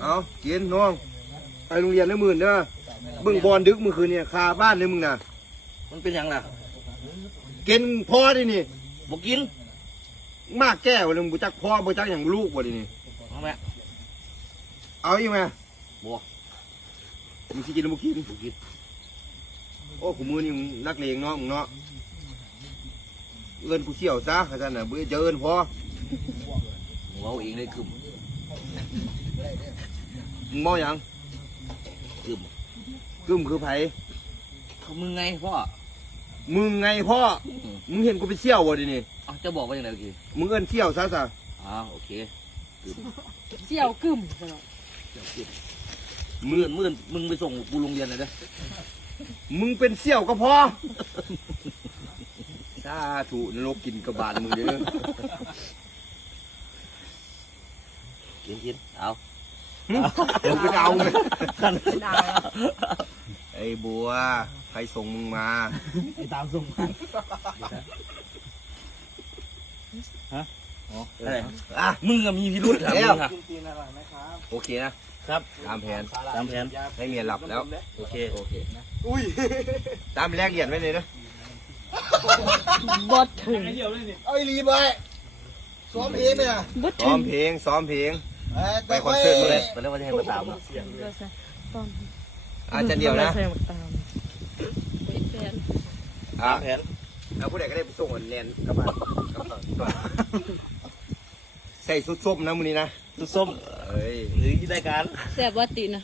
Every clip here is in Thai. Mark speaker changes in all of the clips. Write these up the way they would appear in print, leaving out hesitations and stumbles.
Speaker 1: เอากินน้องไปโรงเรียนได้หมื่นเด้อเบิ่งบอลดึกเมื่อคืนเนี่ยคาบ้านเลยมึงน่ะ
Speaker 2: มันเป็นยังล่ะ
Speaker 1: กินพอดินี่
Speaker 2: บ่กิน
Speaker 1: มากแก้วเลยมึงจักพ่อบ่จักอย่างลูกบ่ดินี่
Speaker 2: เอาไหม
Speaker 1: เอาอีกไหม
Speaker 2: บ่
Speaker 1: มึงสิกินหรือบ่กินบ่กินโอ้กูมือนี่มึงนักเลงเนาะมึงเนาะเอิ้นกูเสี่ยวซะอาจารย์น่ะบ่จะเอิ้นพอ
Speaker 2: เว้าเองเลยกึ่ม
Speaker 1: มึงเมาหยัง
Speaker 2: กึ่ม
Speaker 1: คือไผ
Speaker 2: เขามึงไงพ่อ
Speaker 1: มึงไงพ่อมึงเห็นกูไปเสี่ยวบ่ดินี่
Speaker 2: อ้าวจะบอกว่าอย่างไรเมื่อกี้
Speaker 1: มึงเอิ้นเสี่ยวซะ
Speaker 2: โอเคกึ่ม
Speaker 3: เสี่ยวกึ่ม
Speaker 2: มึงไปส่งกูโรงเรียนเลยเด้อ
Speaker 1: มึงเป็นเสี่ยวก็พอสาธุนรกกินกระบาลมึงเด้อ
Speaker 2: กินเอา
Speaker 1: มึงไปเอาไหมไอ้บัวใครส่งมึงมา
Speaker 2: ไอ้ตามส่งมาฮะอ๋ออะไรมึงก็มีพิรุธแล้วโอเคนะครับตามแผนให้เมียหลับแล้วโอเค
Speaker 1: อุ้ยตามแรกเหรียญไว้เลยนะ
Speaker 3: บดถึง
Speaker 1: เอาอีลีไปซ้อมเพลงเนี่ยซ้อมเพลงไปคอนเสิร์ตเลย
Speaker 2: ตอนแรกว่าจะให้มาตาม
Speaker 1: อาจารย์เดียวนะ
Speaker 2: แผน
Speaker 1: แล้วผู้ใดก็ได้ไปส่งเรียนกลับบ้านใส่สุดส้มนะมื้อนี้นะ
Speaker 2: สุดส้ม
Speaker 1: เฮ้ย
Speaker 2: หรือที่ได้การ
Speaker 3: แซ่บวัดตีนะ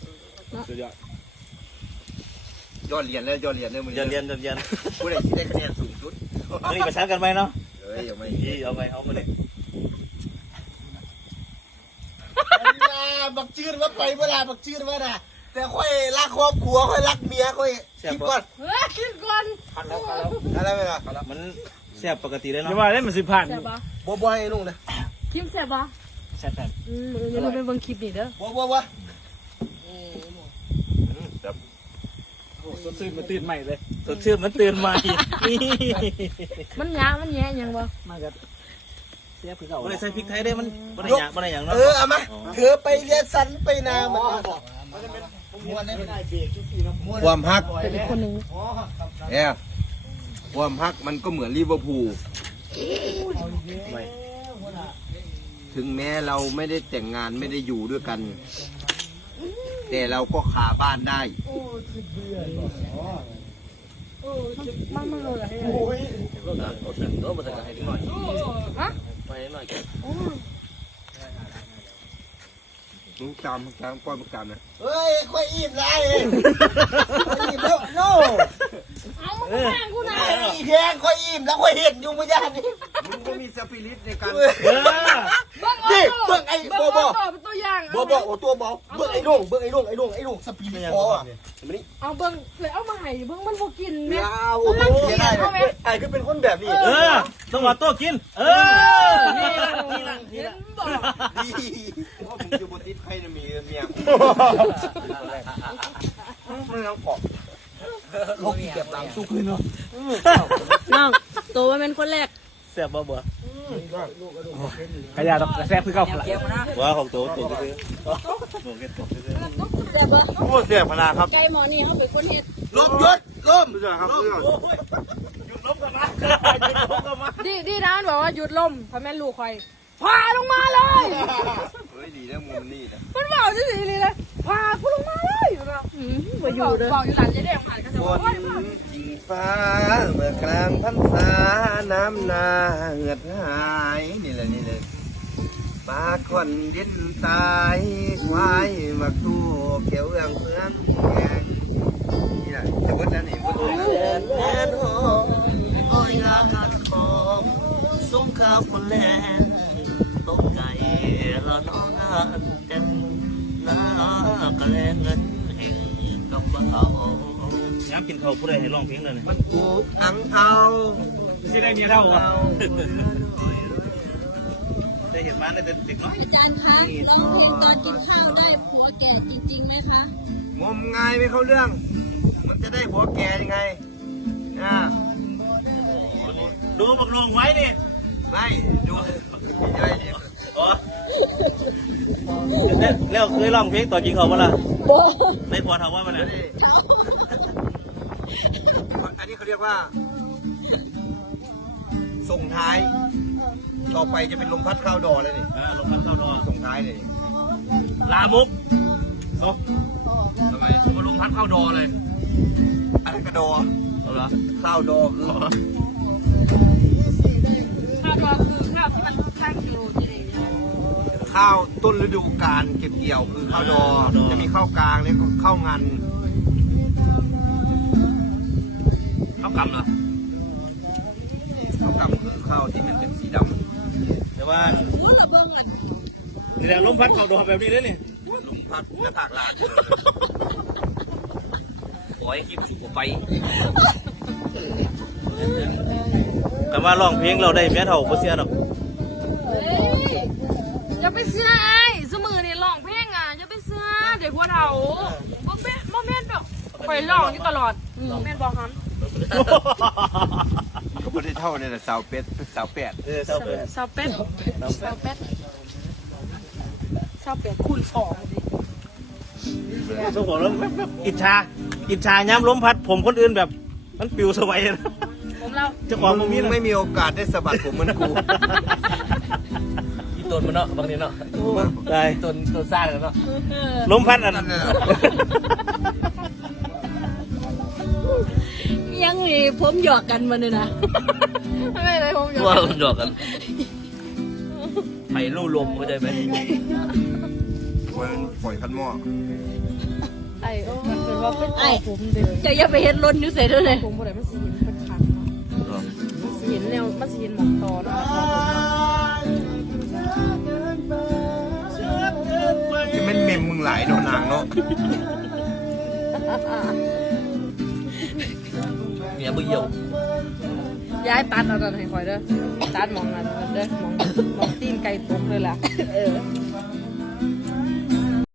Speaker 1: ยอดเรียนเลยมื้อนี้
Speaker 2: ยอดเรียน
Speaker 1: ผู้ใดที่ได้คะแนนสูงสุด
Speaker 2: เฮ้ยประชันกันไหมเนาะ
Speaker 1: เฮ้ยเอา
Speaker 2: มาเลย
Speaker 1: บักจืดว่าไปเวลาบักจืดว่าน่ะแต่ค่อยรักครอบครัวค่อยรักเมียค่อยคิดก่อน
Speaker 3: พันแล้ว
Speaker 1: อะไรไหมล่ะ
Speaker 2: มันแซ่บปกติเลยเนาะ
Speaker 4: อย่าว่าได้มัน10,000
Speaker 1: บ่ให้ลุงนะ
Speaker 3: คลิปแซ่บปะอย่าลืมไปเบิ่งคลิปนี่เด้อ
Speaker 1: บ่
Speaker 4: สดชื่นมาตื่นใหม่เลย
Speaker 2: สดชื่นมันตื่นใหม่
Speaker 3: มันยางมันแย่ยังบ่
Speaker 4: มากันเสียคือเก่า
Speaker 2: บ่ได้ใส่พริกไทยได้มันบ่ได้อย่างเนาะ
Speaker 1: เอามาเธอไปเรียนสันไปนามันความฮัก
Speaker 3: เป็นคนหนึ่ง
Speaker 1: ความฮักมันก็เหมือนลิเวอร์พูลถึงแม้เราไม่ได้แต่งงานไม่ได้อยู่ด้วยกันแต่เราก็ขาบ้านได้
Speaker 3: มันเลย
Speaker 2: โอ้ยโดนมาจากไหนนิดหน่อยไปหน่อย
Speaker 1: มึงจำก้อนมึงจำนะ
Speaker 2: เฮ้ยค่อยอิ่มไรอิ่มแล้วโน่
Speaker 3: เอาแพงกูนะ
Speaker 2: แพงค่อยอิ่มแล้วค่อยเห็นอยู่ไม่ยากนี่
Speaker 1: มึงก็มีสปิริตในการ
Speaker 2: เบิ่งไอ้โบ
Speaker 3: ตัวอย่าง
Speaker 2: โบโอ้ตัวบอเบิ่งไอ้โด่งสปิริตพอ
Speaker 3: เอาเบิ่งเลยเอามาให้เบิ่งมันบ่กินเนี่ย
Speaker 1: มันกินได้ไอ้ก็เป็นคนแบบนี้
Speaker 2: ต้องว่าตัวกิน
Speaker 3: นี่บอก
Speaker 1: ว่ามึงอยู่บนทิศใครจะมีเมียมึงเอาเกาะ
Speaker 2: ลูกเก็บหลังสุกเลยเนาะ
Speaker 3: น้องโตว่าเป็นคนแรก
Speaker 2: แซ่บบ่
Speaker 4: ขยะดอกแซ่บคือเก่า
Speaker 2: ว่าของโตก็คือ
Speaker 3: แซ่บบ่
Speaker 1: โอ้แซ่บขนาดครับ
Speaker 3: ไก่หมอนี่เขาเป็นคนเฮ็ด
Speaker 1: ล้มครับ
Speaker 2: หยุดล้มกันมา
Speaker 3: ดีนะมันบอกว่าหยุดล้มเพราะแม่ลูกคอยพาลงมาเลย
Speaker 1: เฮ้ยดีนะมุมนี่นะ
Speaker 3: มันบอกจะสีเลยพากูลงมาเลยมาอยู่เลยบอกอยู่หลังจะได้ของหันกันจะว่า
Speaker 1: จีฟ้าเมื่อกลางพรรษาน้ำนาเหือดหายนี่เลยปลาคอนเด่นตายควายมักตู้เขียวเอื้องเพื่อนแกงนี่แหละจะวัดนั่นนี่วัดแน่นหอมอ้อยงามหัดคอมสงข้าวคนแลนตกไก่ละน้องงานเต็มหน้ากระแลงเงินแห่งกำเบา
Speaker 2: ย้ำกินข้าวผู้ใดให้ร้องเพลงเลย
Speaker 1: มันกูอังเอา
Speaker 4: ที่ได้มีเท่า
Speaker 2: ได้เห็นมาได้เด็กน้อย
Speaker 3: อาจารย์คะเราเรียนตอนกินข้าวได้ผัวแก่จริงๆไหมคะ
Speaker 1: งมงายไม่เข้าเรื่องมันจะได้ผัวแก่ยังไง
Speaker 2: ดูบักลงไว้ดิ
Speaker 1: ไม่ดูอะไรเนี่ย
Speaker 2: แล้วเคยร้องเพลงต่อจริงเขาปะล่ะ
Speaker 3: บ่
Speaker 2: ไม่พอทำว่ามันนะ
Speaker 1: อันนี้เขาเรียกว่าส่งท้ายต่อไปจะเป็นลมพัดเข้าดอแล้วนี่
Speaker 2: ลงพัดเข้าดอ
Speaker 1: ส่งท้ายเลย
Speaker 2: ลามุกเนาะ
Speaker 1: ทำไม
Speaker 2: มาลงพัดเข้าดอเลย
Speaker 1: อะไรกระดอ
Speaker 2: เอาเหรอ
Speaker 1: ข้าวดอคือ
Speaker 3: ข้าวดองคือข้าวที่มันข้างอยู่ที่ไหน
Speaker 1: ข้าวต้นฤดูกาลเก็บเกี่ยวคือข้าวดอจะมีข้าวกลางแล้วก็ข้าวงัน
Speaker 2: เข้ากำเหรอ
Speaker 1: ข้าวกำคือข้าวที่มันเป็นสีด
Speaker 2: แต่ว่า
Speaker 3: พูดกับเบิ่งอ่ะ
Speaker 2: นี่แหละลมพัดเข้าดอแบบนี้เลยนี่
Speaker 1: ำลมพัดหน้าผากหลาน
Speaker 2: ขอให้คลิปสุกไปแต่ว่าร้องเพลงเราได้เมียเท่าบ่เสียดอก
Speaker 3: เฮ้ยอย่าไปเชื่อไอ้สมือนี่ร้องเพลงอ่ะอย่าไปเชื่อเด็กพวกเราบ่แม่นแบบคอยร้องอยู่ตลอดแม่นบ่ฮัน
Speaker 1: ก็ไม่ได้เท่าเนี่ยแหละสาวเป็ดสาวแปด
Speaker 2: เศร้าเลย
Speaker 3: ซาวเป็ดคูณสองดิ
Speaker 2: สมองแล้วแบบอิจฉาย้ำล้มพัดผมคนอื่นแบบ มันปิวสวัยนะ
Speaker 3: ผมเรา
Speaker 2: เจ้าของผมมี
Speaker 1: มึง
Speaker 2: นะ
Speaker 1: ไม่มีโอกาสได้สะบัดผมเหมือนกู
Speaker 2: อีตนมันเนาะบางทีเนาะได้ตนสร้างเนาะ
Speaker 3: เออ
Speaker 2: ล้มพัดอัน
Speaker 1: นั่นแหละ
Speaker 3: ยังมีผมหยอกกันมาเนี่ยนะไม่เลยผมหยอก
Speaker 2: ว่า
Speaker 3: กัน
Speaker 2: หยอกกันไปลู่ลมเข้าใจไหม
Speaker 1: มันปล่อยคันหม้อ
Speaker 3: ไอ้มันเป็นว่าเป็นไอ้ผมเด้อจะอย่าไปเห็นรถนิ้วเสร็จด้วยเลยผมบ่ได้มันสิเห็นเป็นคันเนาะมันสิเห็นแนวมันสิเห็นหมอกตอเนาะ
Speaker 1: ที่มันเมมมึงหลายโดนนางเนาะ
Speaker 2: เมียบึ้ยเยี่ยว
Speaker 3: ย้ายตัดเอาตอนให้คอยเด้อตัดมองนั่นเด้อมองตีนไก่ตกเลยล่ะ